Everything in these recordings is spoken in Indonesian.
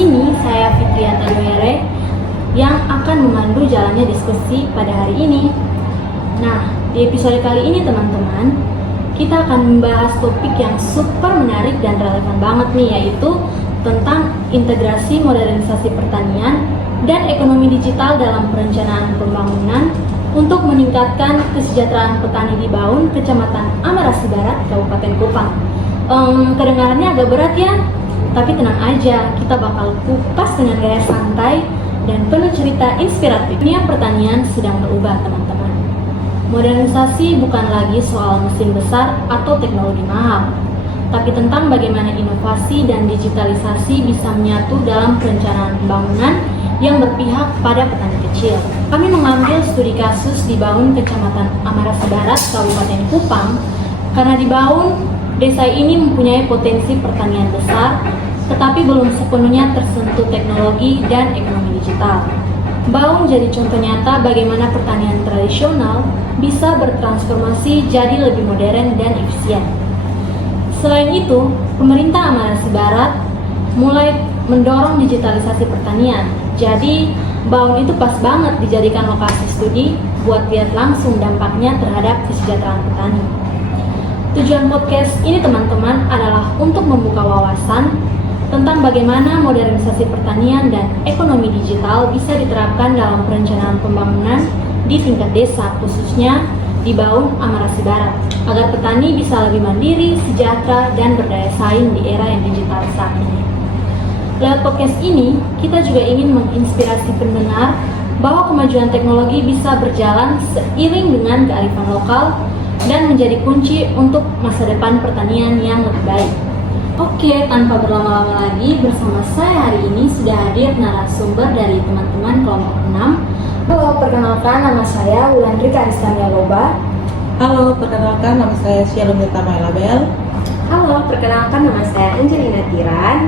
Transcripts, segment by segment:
sini saya Fitriana Duere yang akan memandu jalannya diskusi pada hari ini. Nah, di episode kali ini teman-teman, kita akan membahas topik yang super menarik dan relevan banget nih, yaitu tentang integrasi modernisasi pertanian dan ekonomi digital dalam perencanaan pembangunan untuk meningkatkan kesejahteraan petani di Baun, Kecamatan Amarasi Barat, Kabupaten Kupang. Kedengarannya agak berat ya, tapi tenang aja, kita bakal kupas dengan gaya santai dan penuh cerita inspiratif. Dunia pertanian sedang berubah teman-teman. Modernisasi bukan lagi soal mesin besar atau teknologi mahal, tapi tentang bagaimana inovasi dan digitalisasi bisa menyatu dalam perencanaan pembangunan yang berpihak pada petani kecil. Kami mengambil studi kasus di Baun, Kecamatan Amarasi Barat, Kabupaten Kupang, karena di Baun, desa ini mempunyai potensi pertanian besar, tetapi belum sepenuhnya tersentuh teknologi dan ekonomi digital. Baun jadi contoh nyata bagaimana pertanian tradisional bisa bertransformasi jadi lebih modern dan efisien. Selain itu, pemerintah Amarasi Barat mulai mendorong digitalisasi pertanian. Jadi, Baun itu pas banget dijadikan lokasi studi buat lihat langsung dampaknya terhadap kesejahteraan petani. Tujuan podcast ini teman-teman adalah untuk membuka wawasan tentang bagaimana modernisasi pertanian dan ekonomi digital bisa diterapkan dalam perencanaan pembangunan di tingkat desa, khususnya di Baun, Amarasi Barat, agar petani bisa lebih mandiri, sejahtera, dan berdaya saing di era yang digital saat ini. Lewat podcast ini, kita juga ingin menginspirasi pendengar bahwa kemajuan teknologi bisa berjalan seiring dengan kearifan lokal dan menjadi kunci untuk masa depan pertanian yang lebih baik. Oke, tanpa berlama-lama lagi, bersama saya hari ini sudah hadir narasumber dari teman-teman kelompok 6. Halo, perkenalkan nama saya Wulandrika Aristania Loba. Halo, perkenalkan nama saya Syalumita Mailabel. Halo, perkenalkan nama saya Angelina Tiran.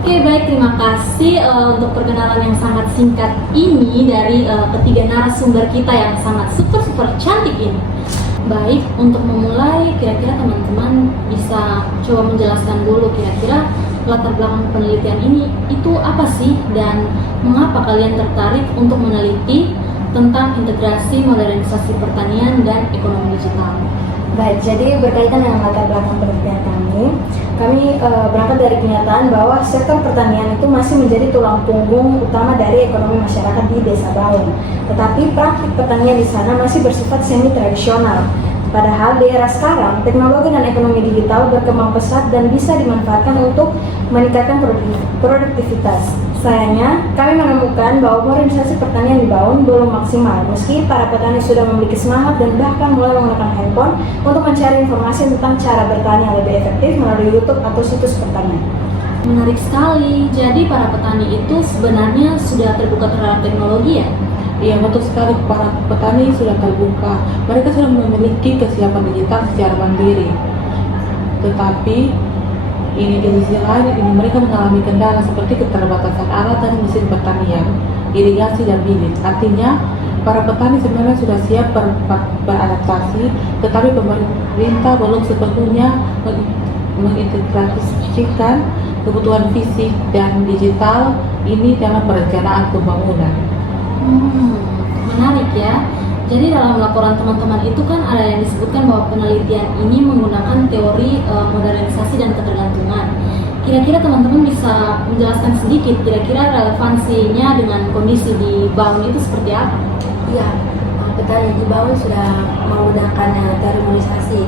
Oke, baik, terima kasih untuk perkenalan yang sangat singkat ini dari ketiga narasumber kita yang sangat super cantik ini. Baik, untuk memulai, kira-kira teman-teman bisa coba menjelaskan dulu kira-kira latar belakang penelitian ini itu apa sih, dan mengapa kalian tertarik untuk meneliti tentang integrasi modernisasi pertanian dan ekonomi digital? Baik, jadi berkaitan dengan latar belakang penelitian kami berangkat dari kenyataan bahwa sektor pertanian itu masih menjadi tulang punggung utama dari ekonomi masyarakat di Desa Baun. Tetapi praktik pertanian di sana masih bersifat semi tradisional. Padahal di era sekarang, teknologi dan ekonomi digital berkembang pesat dan bisa dimanfaatkan untuk meningkatkan produktivitas. Sayangnya, kami menemukan bahwa modernisasi pertanian di Baun belum maksimal, meski para petani sudah memiliki semangat dan bahkan mulai menggunakan handphone untuk mencari informasi tentang cara bertani yang lebih efektif melalui YouTube atau situs pertanian. Menarik sekali, jadi para petani itu sebenarnya sudah terbuka terhadap teknologi ya? Iya, betul sekali, para petani sudah terbuka. Mereka sudah memiliki kesiapan digital secara mandiri. Tetapi ini di sisi lain, mereka mengalami kendala seperti keterbatasan alat dan mesin pertanian, irigasi dan bibit. Artinya, para petani sebenarnya sudah siap beradaptasi, tetapi pemerintah belum sepenuhnya mengintegrasikan kebutuhan fisik dan digital ini dalam perencanaan pembangunan. Menarik ya. Jadi dalam laporan teman-teman itu kan ada yang disebutkan bahwa penelitian ini menggunakan teori modernisasi dan ketergantungan. Kira-kira teman-teman bisa menjelaskan sedikit kira-kira relevansinya dengan kondisi di Baun itu seperti apa? Iya, petani di Baun sudah menggunakan teori modernisasi.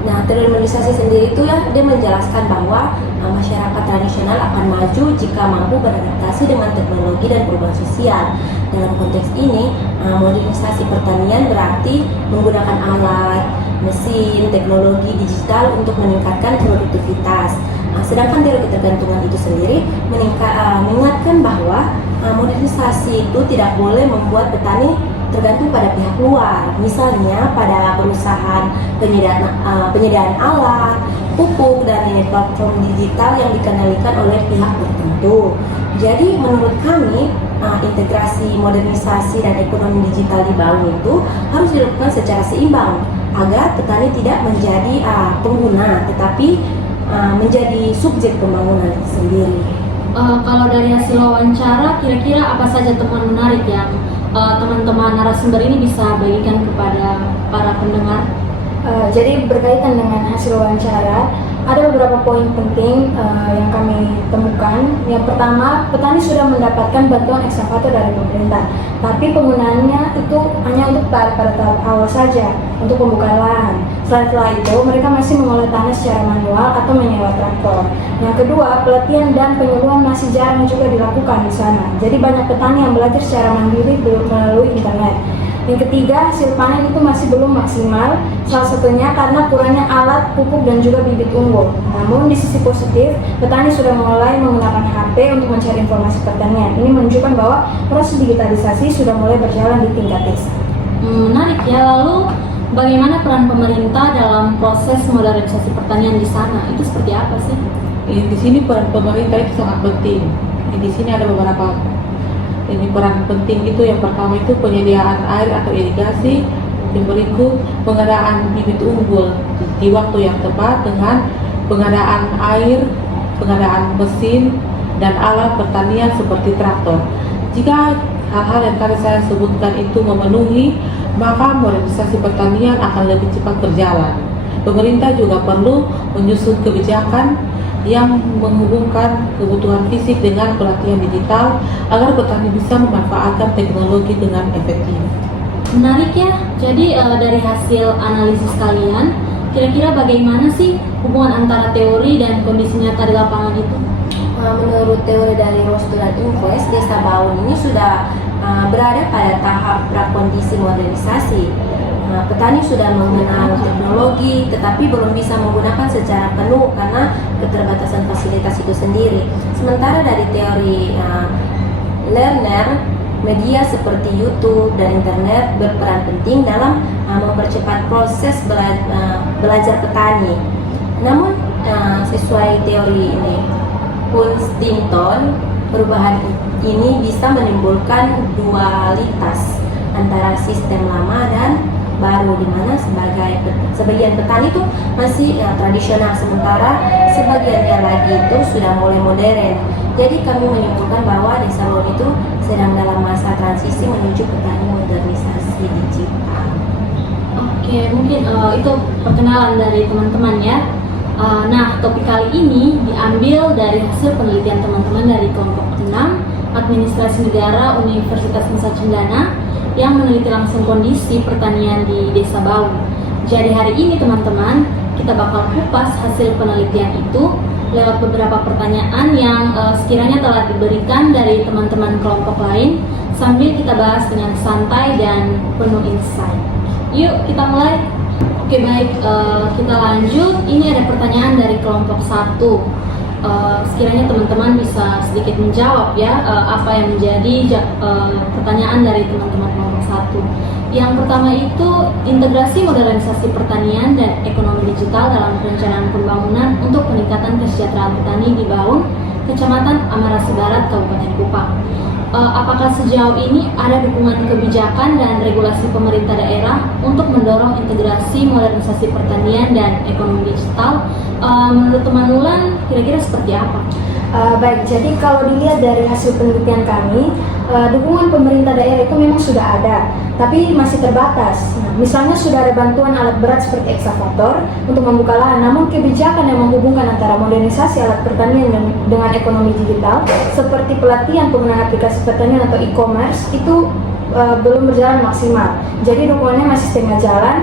Nah, teori modernisasi sendiri itu ya, dia menjelaskan bahwa masyarakat tradisional akan maju jika mampu beradaptasi dengan teknologi dan perubahan sosial. Dalam konteks ini, modernisasi pertanian berarti menggunakan alat, mesin, teknologi digital untuk meningkatkan produktivitas. Sedangkan teori ketergantungan itu sendiri mengingatkan bahwa modernisasi itu tidak boleh membuat petani tergantung pada pihak luar, misalnya pada perusahaan penyediaan alat, pupuk, dan unit platform digital yang dikendalikan oleh pihak tertentu. Jadi menurut kami, integrasi modernisasi dan ekonomi digital di Baun itu harus dilakukan secara seimbang agar petani tidak menjadi pengguna, tetapi menjadi subjek pembangunan sendiri. Kalau dari hasil wawancara, kira-kira apa saja temuan menarik yang teman-teman narasumber ini bisa bagikan kepada para pendengar? Jadi berkaitan dengan hasil wawancara, ada beberapa poin penting yang kami temukan. Yang pertama, petani sudah mendapatkan bantuan ekskavator dari pemerintah, tapi penggunaannya itu hanya untuk pada tahap awal saja, untuk pembukaan lahan. Setelah itu, mereka masih mengolah tanah secara manual atau menyewa traktor. Yang kedua, pelatihan dan penyuluhan masih jarang juga dilakukan di sana. Jadi banyak petani yang belajar secara mandiri melalui internet. Yang ketiga, hasil panen itu masih belum maksimal, salah satunya karena kurangnya alat, pupuk, dan juga bibit unggul. Namun di sisi positif, petani sudah mulai menggunakan HP untuk mencari informasi pertanian. Ini menunjukkan bahwa proses digitalisasi sudah mulai berjalan di tingkat desa. Menarik ya. Lalu bagaimana peran pemerintah dalam proses modernisasi pertanian di sana? Itu seperti apa sih? Di sini peran pemerintah itu sangat penting. Di sini ada beberapa peran penting itu. Yang pertama itu penyediaan air atau irigasi, yang berikut pengadaan bibit unggul di waktu yang tepat dengan pengadaan air, pengadaan mesin dan alat pertanian seperti traktor. Jika hal-hal yang tadi saya sebutkan itu memenuhi, maka modernisasi pertanian akan lebih cepat berjalan. Pemerintah juga perlu menyusun kebijakan yang menghubungkan kebutuhan fisik dengan pelatihan digital agar petani bisa memanfaatkan teknologi dengan efektif. Menarik ya. Jadi dari hasil analisis kalian, kira-kira bagaimana sih hubungan antara teori dan kondisi nyata di lapangan itu? Menurut teori dari Rostu dan Invest, Desa Baun ini sudah berada pada tahap prakondisi modernisasi. Petani sudah mengenal teknologi, tetapi belum bisa menggunakan secara penuh karena keterbatasan fasilitas itu sendiri. Sementara dari teori learner, media seperti YouTube dan internet berperan penting dalam mempercepat proses belajar petani. Namun sesuai teori ini, Huntington, perubahan ini bisa menimbulkan dualitas antara sistem lama dan baru, di mana sebagian petani itu masih tradisional, sementara sebagiannya lagi itu sudah mulai modern. Jadi kami menyimpulkan bahwa Desa Baun itu sedang dalam masa transisi menuju petani modernisasi digital. Oke, mungkin itu perkenalan dari teman-teman ya. Nah, topik kali ini diambil dari hasil penelitian teman-teman dari kelompok 6 Administrasi Negara Universitas Nusa Cendana yang meneliti langsung kondisi pertanian di Desa Baun. Jadi hari ini teman-teman, kita bakal kupas hasil penelitian itu lewat beberapa pertanyaan yang sekiranya telah diberikan dari teman-teman kelompok lain, sambil kita bahas dengan santai dan penuh insight. Yuk kita mulai. Oke baik, kita lanjut. Ini ada pertanyaan dari kelompok 1. Sekiranya teman-teman bisa sedikit menjawab ya apa yang menjadi pertanyaan dari teman-teman kelompok 1. Yang pertama itu integrasi modernisasi pertanian dan ekonomi digital dalam perencanaan pembangunan untuk peningkatan kesejahteraan petani di Baun, Kecamatan Amarasi Barat, Kabupaten Kupang. Apakah sejauh ini ada dukungan kebijakan dan regulasi pemerintah daerah untuk mendorong integrasi modernisasi pertanian dan ekonomi digital? Menurut teman Nulan, kira-kira seperti apa? Baik, jadi kalau dilihat dari hasil penelitian kami, dukungan pemerintah daerah itu memang sudah ada, tapi masih terbatas. Nah, misalnya sudah ada bantuan alat berat seperti ekskavator untuk membuka lahan, namun kebijakan yang menghubungkan antara modernisasi alat pertanian dengan ekonomi digital, seperti pelatihan penggunaan aplikasi pertanian atau e-commerce, itu belum berjalan maksimal. Jadi dukungannya masih setengah jalan,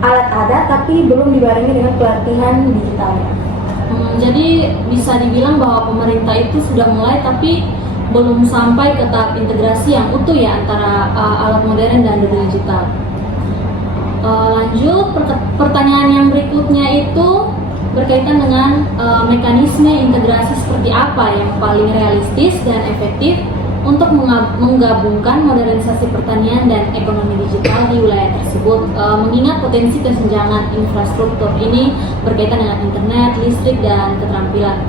alat ada, tapi belum dibarengi dengan pelatihan digitalnya. Jadi bisa dibilang bahwa pemerintah itu sudah mulai tapi belum sampai ke tahap integrasi yang utuh ya antara alat modern dan digital. Lanjut, pertanyaan yang berikutnya itu berkaitan dengan mekanisme integrasi seperti apa yang paling realistis dan efektif untuk menggabungkan modernisasi pertanian dan ekonomi digital di wilayah tersebut, mengingat potensi kesenjangan infrastruktur ini berkaitan dengan internet, listrik, dan keterampilan.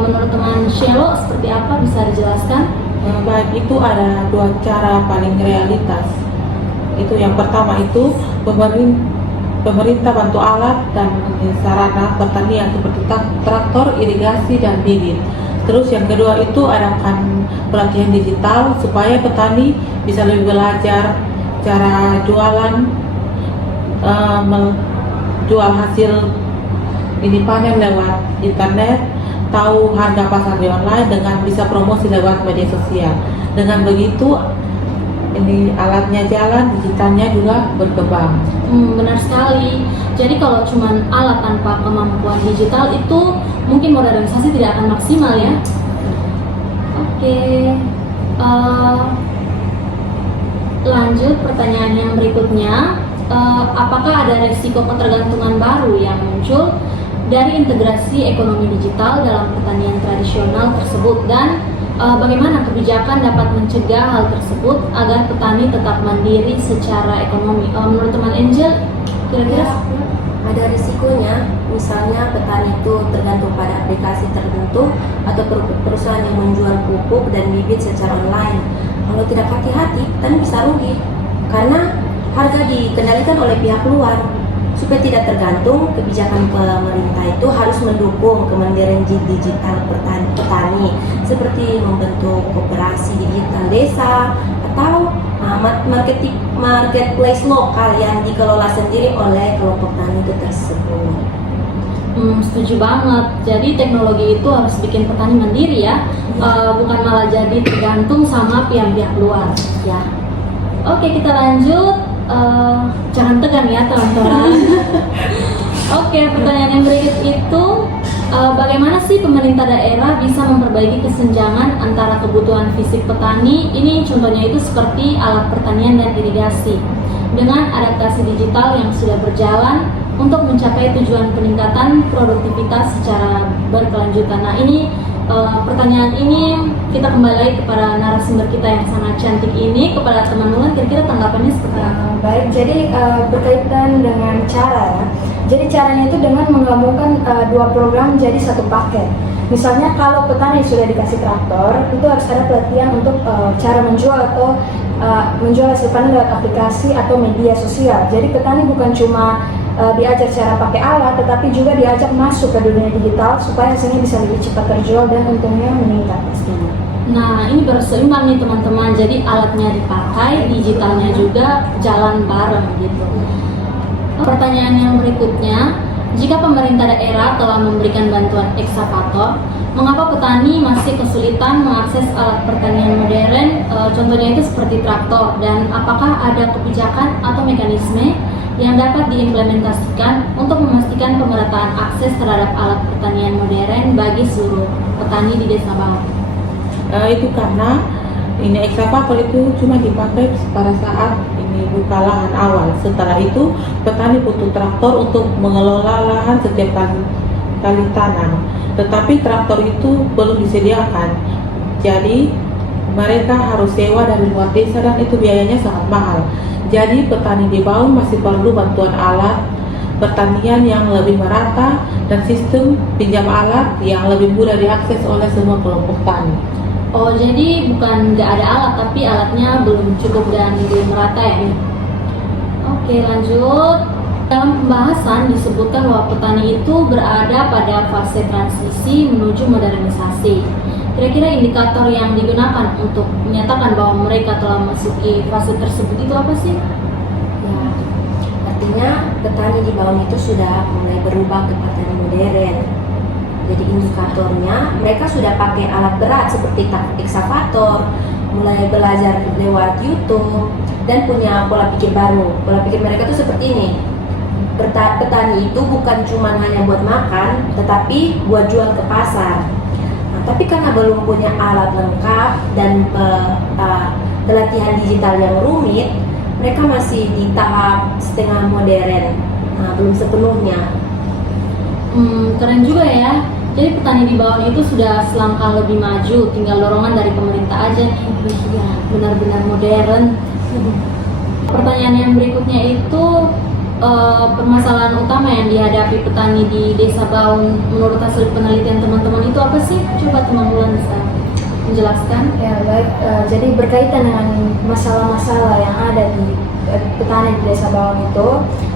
Menurut teman Shelo, seperti apa, bisa dijelaskan? Baik, itu ada dua cara paling realitas. Itu yang pertama itu pemerintah bantu alat dan sarana pertanian seperti traktor, irigasi, dan bibit. Terus yang kedua itu adakan pelatihan digital supaya petani bisa lebih belajar cara jualan, menjual hasil ini panen lewat internet, tahu harga pasar di online dengan bisa promosi lewat media sosial. Dengan begitu ini alatnya jalan, digitalnya juga berkembang. Benar sekali. Jadi kalau cuman alat tanpa kemampuan digital itu mungkin modernisasi tidak akan maksimal ya. Oke. Lanjut pertanyaan yang berikutnya. Apakah ada resiko ketergantungan baru yang muncul dari integrasi ekonomi digital dalam pertanian tradisional tersebut, dan bagaimana kebijakan dapat mencegah hal tersebut agar petani tetap mandiri secara ekonomi? Menurut teman Angel, kira-kira Ada risikonya, misalnya petani itu tergantung pada aplikasi tertentu atau perusahaan yang menjual pupuk dan bibit secara online. Kalau tidak hati-hati, petani bisa rugi karena harga dikendalikan oleh pihak luar. Supaya tidak tergantung, kebijakan pemerintah itu harus mendukung kemandirian digital petani, seperti membentuk koperasi digital desa atau marketplace lokal yang dikelola sendiri oleh kelompok tani itu tersebut. Setuju banget. Jadi teknologi itu harus bikin petani mandiri ya, bukan malah jadi tergantung sama pihak-pihak luar. Ya. Oke, kita lanjut. Jangan tegang ya teman-teman. Oke, pertanyaan yang berikut itu bagaimana sih pemerintah daerah bisa memperbaiki kesenjangan antara kebutuhan fisik petani, ini contohnya itu seperti alat pertanian dan irigasi, dengan adaptasi digital yang sudah berjalan untuk mencapai tujuan peningkatan produktivitas secara berkelanjutan. Nah, ini pertanyaan ini kita kembali kepada narasumber kita yang sangat cantik ini, kepada teman Mulan, kira-kira tanggapannya seperti apa? Baik, jadi berkaitan dengan cara ya. Jadi caranya itu dengan menggabungkan dua program menjadi satu paket. Misalnya kalau petani sudah dikasih traktor, itu harus ada pelatihan untuk cara menjual atau menjual hasil panen lewat aplikasi atau media sosial. Jadi petani bukan cuma diajar cara pakai alat, tetapi juga diajak masuk ke dunia digital supaya hasilnya bisa lebih cepat terjual dan untungnya meningkat pastinya. Nah, ini berseimbang nih teman-teman. Jadi alatnya dipakai, digitalnya juga jalan bareng gitu. Pertanyaan yang berikutnya, jika pemerintah daerah telah memberikan bantuan ekskavator, mengapa petani masih kesulitan mengakses alat pertanian modern, contohnya itu seperti traktor, dan apakah ada kebijakan atau mekanisme yang dapat diimplementasikan untuk memastikan pemerataan akses terhadap alat pertanian modern bagi seluruh petani di Desa Baung? Itu karena ini ekskavator itu cuma dipakai pada saat ini buka lahan awal. Setelah itu petani butuh traktor untuk mengelola lahan setiap kali tanam. Tetapi traktor itu belum disediakan. Jadi mereka harus sewa dari luar desa dan itu biayanya sangat mahal. Jadi petani di Baung masih perlu bantuan alat pertanian yang lebih merata dan sistem pinjam alat yang lebih mudah diakses oleh semua kelompok tani. Oh, jadi bukan nggak ada alat, tapi alatnya belum cukup dan belum merata ya? Oke, lanjut. Dalam pembahasan disebutkan bahwa petani itu berada pada fase transisi menuju modernisasi. Kira-kira indikator yang digunakan untuk menyatakan bahwa mereka telah memasuki fase tersebut itu apa sih? Ya, artinya petani di Baung itu sudah mulai berubah ke petani modern. Jadi indikatornya mereka sudah pakai alat berat seperti ekskavator, mulai belajar lewat YouTube dan punya pola pikir baru. Pola pikir mereka itu seperti ini. Petani itu bukan cuma hanya buat makan, tetapi buat jual ke pasar. Nah, tapi karena belum punya alat lengkap dan pelatihan digital yang rumit, mereka masih di tahap setengah modern, belum sepenuhnya. Keren juga ya. Jadi petani di Baung itu sudah selangkah lebih maju, tinggal dorongan dari pemerintah aja nih. Benar-benar modern. Pertanyaan yang berikutnya itu, permasalahan utama yang dihadapi petani di Desa Baung menurut hasil penelitian teman-teman itu apa sih? Coba teman Mulan bisa menjelaskan. Ya baik, jadi berkaitan dengan masalah-masalah yang ada di petani di Desa Bawang itu,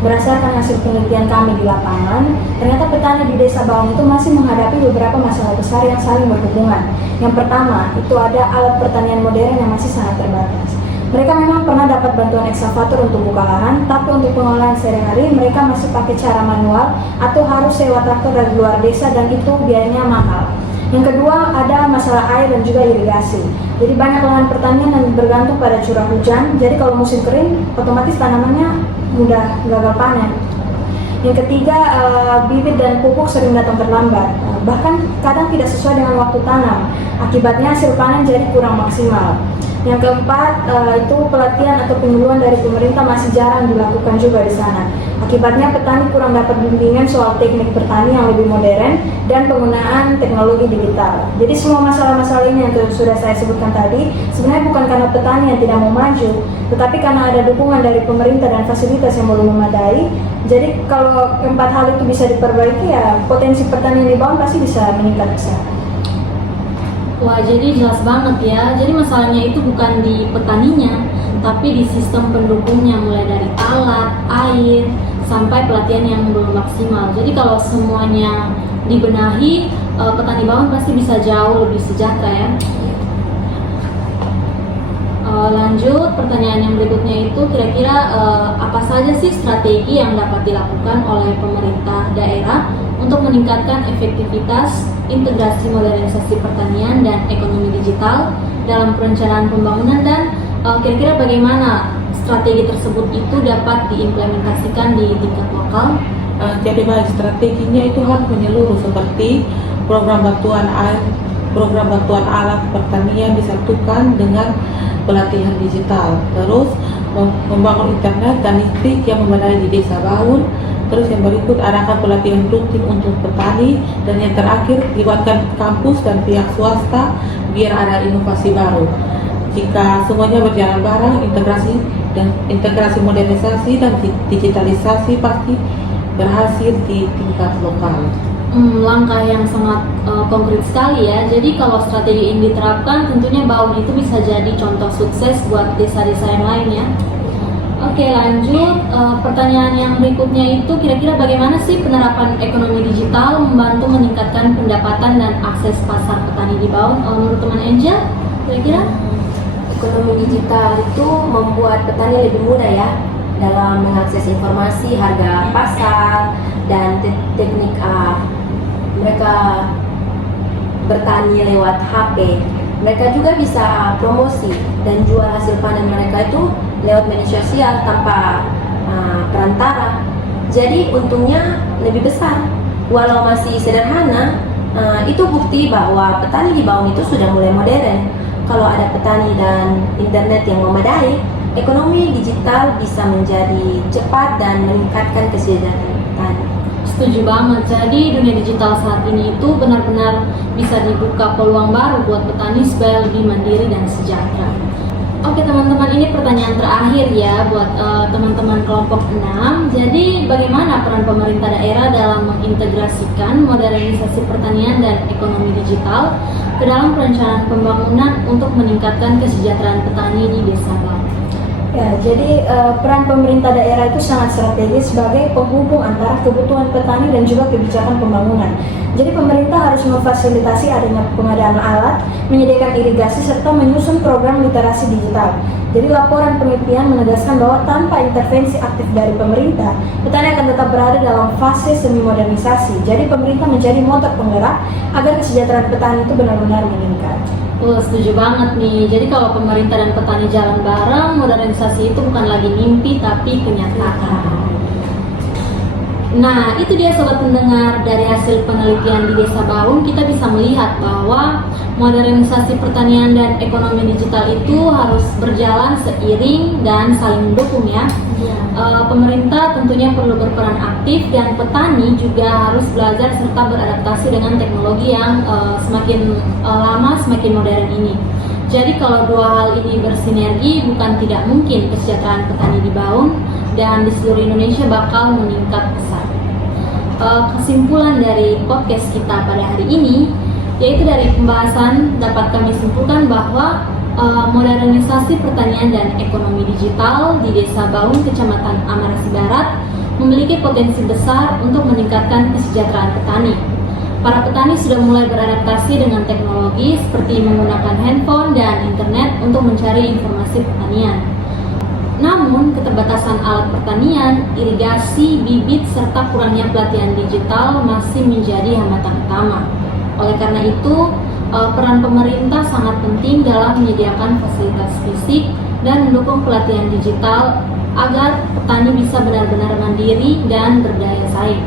berdasarkan hasil penelitian kami di lapangan, ternyata petani di Desa Bawang itu masih menghadapi beberapa masalah besar yang saling berhubungan. Yang pertama, itu ada alat pertanian modern yang masih sangat terbatas. Mereka memang pernah dapat bantuan ekskavator untuk buka lahan, tapi untuk pengolahan sehari-hari mereka masih pakai cara manual atau harus sewa traktor dari luar desa dan itu biayanya mahal. Yang kedua, ada masalah air dan juga irigasi. Jadi banyak lahan pertanian yang bergantung pada curah hujan, jadi kalau musim kering, otomatis tanamannya mudah gagal panen. Yang ketiga, bibit dan pupuk sering datang terlambat, bahkan kadang tidak sesuai dengan waktu tanam. Akibatnya hasil panen jadi kurang maksimal. Yang keempat, itu pelatihan atau penyuluhan dari pemerintah masih jarang dilakukan juga di sana. Akibatnya petani kurang dapat bimbingan soal teknik bertani yang lebih modern dan penggunaan teknologi digital. Jadi semua masalah-masalah ini yang sudah saya sebutkan tadi sebenarnya bukan karena petani yang tidak mau maju, tetapi karena ada dukungan dari pemerintah dan fasilitas yang belum memadai. Jadi kalau keempat hal itu bisa diperbaiki, ya potensi pertanian di bawah pasti bisa meningkat besar. Wah, jadi jelas banget ya. Jadi masalahnya itu bukan di petaninya, tapi di sistem pendukungnya, mulai dari alat, air, sampai pelatihan yang belum maksimal. Jadi kalau semuanya dibenahi, petani bawang pasti bisa jauh lebih sejahtera ya. Lanjut, pertanyaan yang berikutnya itu kira-kira apa saja sih strategi yang dapat dilakukan oleh pemerintah daerah untuk meningkatkan efektivitas integrasi modernisasi pertanian dan ekonomi digital dalam perencanaan pembangunan, dan kira-kira bagaimana strategi tersebut itu dapat diimplementasikan di tingkat lokal? Jadi baik, strateginya itu harus menyeluruh seperti program bantuan alat pertanian disatukan dengan pelatihan digital, terus membangun internet dan listrik yang memadai di Desa Bawang. Terus yang berikut, arahkan pelatihan rutin untuk petani, dan yang terakhir, libatkan kampus dan pihak swasta biar ada inovasi baru. Jika semuanya berjalan bareng, integrasi modernisasi dan digitalisasi pasti berhasil di tingkat lokal. Langkah yang sangat konkret sekali ya. Jadi kalau strategi ini diterapkan, tentunya Bawang itu bisa jadi contoh sukses buat desa-desa yang lain ya. Oke, lanjut, pertanyaan yang berikutnya itu kira-kira bagaimana sih penerapan ekonomi digital membantu meningkatkan pendapatan dan akses pasar petani di Bawang? Menurut teman Angel, kira-kira? Ekonomi digital itu membuat petani lebih mudah ya dalam mengakses informasi, harga pasar, dan teknik mereka bertani lewat HP. Mereka juga bisa promosi dan jual hasil panen mereka itu lewat media sosial tanpa perantara. Jadi untungnya lebih besar. Walau masih sederhana, itu bukti bahwa petani di Bawang itu sudah mulai modern. Kalau ada petani dan internet yang memadai, ekonomi digital bisa menjadi cepat dan meningkatkan kesejahteraan petani. Setuju banget. Jadi dunia digital saat ini itu benar-benar bisa dibuka peluang baru buat petani supaya lebih mandiri dan sejahtera. Oke teman-teman, ini pertanyaan terakhir ya buat teman-teman kelompok 6. Jadi bagaimana peran pemerintah daerah dalam mengintegrasikan modernisasi pertanian dan ekonomi digital ke dalam perencanaan pembangunan untuk meningkatkan kesejahteraan petani di Desa Bawang? Ya, jadi peran pemerintah daerah itu sangat strategis sebagai penghubung antara kebutuhan petani dan juga kebijakan pembangunan. Jadi pemerintah harus memfasilitasi adanya pengadaan alat, menyediakan irigasi, serta menyusun program literasi digital. Jadi laporan penelitian menegaskan bahwa tanpa intervensi aktif dari pemerintah, petani akan tetap berada dalam fase semi modernisasi. Jadi pemerintah menjadi motor penggerak agar kesejahteraan petani itu benar-benar meningkat. Setuju banget nih. Jadi kalau pemerintah dan petani jalan bareng, modernisasi itu bukan lagi mimpi tapi kenyataan. Nah, itu dia sobat pendengar, dari hasil penelitian di Desa Bawang kita bisa melihat bahwa modernisasi pertanian dan ekonomi digital itu harus berjalan seiring dan saling mendukung ya. Pemerintah tentunya perlu berperan aktif dan petani juga harus belajar serta beradaptasi dengan teknologi yang semakin lama semakin modern ini. Jadi kalau dua hal ini bersinergi, bukan tidak mungkin kesejahteraan petani di Bawang dan di seluruh Indonesia bakal meningkat pesat. Kesimpulan dari podcast kita pada hari ini, yaitu dari pembahasan dapat kami simpulkan bahwa Modernisasi pertanian dan ekonomi digital di Desa Baung, Kecamatan Amarasi Barat memiliki potensi besar untuk meningkatkan kesejahteraan petani. Para petani sudah mulai beradaptasi dengan teknologi seperti menggunakan handphone dan internet untuk mencari informasi pertanian. Namun, keterbatasan alat pertanian, irigasi, bibit, serta kurangnya pelatihan digital masih menjadi hambatan utama. Oleh karena itu, peran pemerintah sangat penting dalam menyediakan fasilitas fisik dan mendukung pelatihan digital agar petani bisa benar-benar mandiri dan berdaya saing.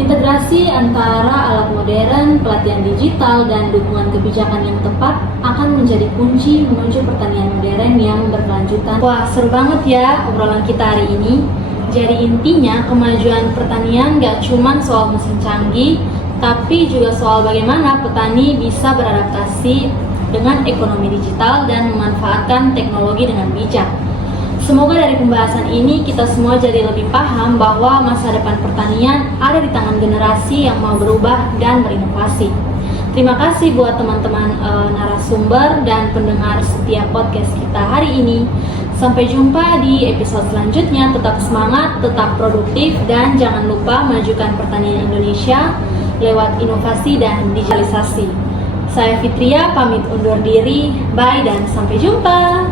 Integrasi antara alat modern, pelatihan digital, dan dukungan kebijakan yang tepat akan menjadi kunci menuju pertanian modern yang berkelanjutan. Wah, seru banget ya obrolan kita hari ini. Jadi intinya kemajuan pertanian gak cuma soal mesin canggih, tapi juga soal bagaimana petani bisa beradaptasi dengan ekonomi digital dan memanfaatkan teknologi dengan bijak. Semoga dari pembahasan ini kita semua jadi lebih paham bahwa masa depan pertanian ada di tangan generasi yang mau berubah dan berinovasi. Terima kasih buat teman-teman narasumber dan pendengar setiap podcast kita hari ini. Sampai jumpa di episode selanjutnya. Tetap semangat, tetap produktif, dan jangan lupa majukan pertanian Indonesia lewat inovasi dan digitalisasi. Saya Fitria pamit undur diri. Bye dan sampai jumpa.